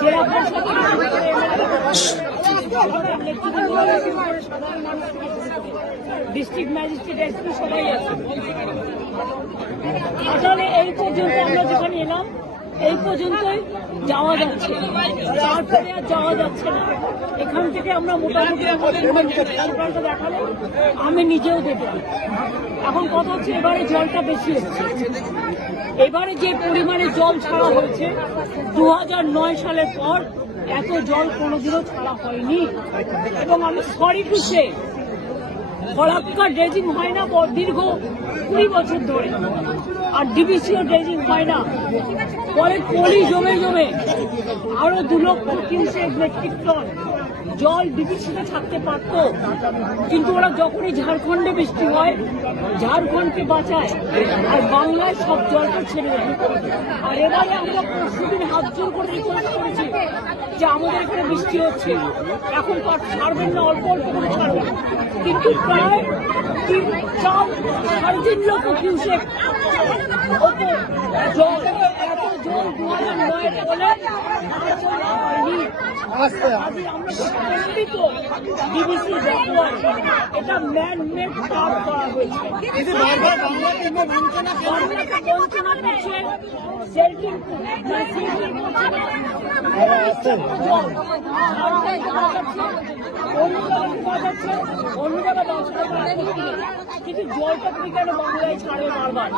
জেলা পরিষদ district magistrate SP সবাই আছে। আসলে এই পর্যন্ত আমরা যখন এলাম এই পর্যন্তই যাওয়া যাচ্ছে, তারপরে আর যাওয়া যাচ্ছে না। এখান থেকে আমরা মোটামুটি দেখালে আমি নিজেও দেবো। এখন কথা হচ্ছে এবারে জলটা বেশি হচ্ছে। এবারে যে পরিমাণে জল ছাড়া হয়েছে 2009 সালের পর এত জল কোনোদিনও ছাড়া হয়নি। এবং আমি sorry to say Farakka dredging হয় না দীর্ঘ 20 বছর ধরে, আর ডিবিসিও ড্রেজিং হয় না। পরে পলি জমে জমে আরো 2 লক্ষ 300 মেট্রিক টন জল ডিবিসিতে থাকতে পারত, কিন্তু ওরা যখনই ঝাড়খণ্ডে বৃষ্টি হয় ঝাড়খণ্ডকে বাঁচায় আর বাংলায় সব জলটা ছেড়ে দেয়। আর এবারে আমরা পরশুদিন হাত জোর করে রিকোয়েস্ট করেছি যে আমাদের এখানে বৃষ্টি হচ্ছে, এখন তো আর ছাড়বেন না, অল্প অল্প করে ছাড়বেন, কিন্তু প্রায় 3-3.5 লক্ষ কিউসেক জল, এত জল 2009 বলে হয়নি। এটা ম্যান মেড কাজ করা হয়েছে। বঞ্চনা করছে, সেল্টিং অন্য জায়গায় কিন্তু জলটা তুমি কেন বাংলায় ছাড়ে বারবার?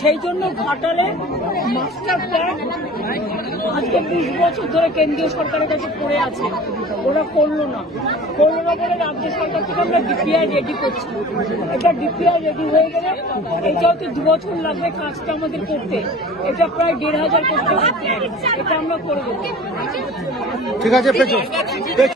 সেই জন্য ঘাটালে মাস্টার প্ল্যান আজকে 20 বছর ধরে কেন্দ্রীয় সরকারের কাছে পড়ে আছে, ওরা করলো না বলে রাজ্য সরকার থেকে আমরা ডিপিআই রেডি করছি। এটা ডিপিআই রেডি হয়ে গেলে এটা হচ্ছে 2 বছর লাগবে কাজটা আমাদের করতে। এটা প্রায় 1500 কোটি টাকা, এটা আমরা করে দেবো। ঠিক আছে।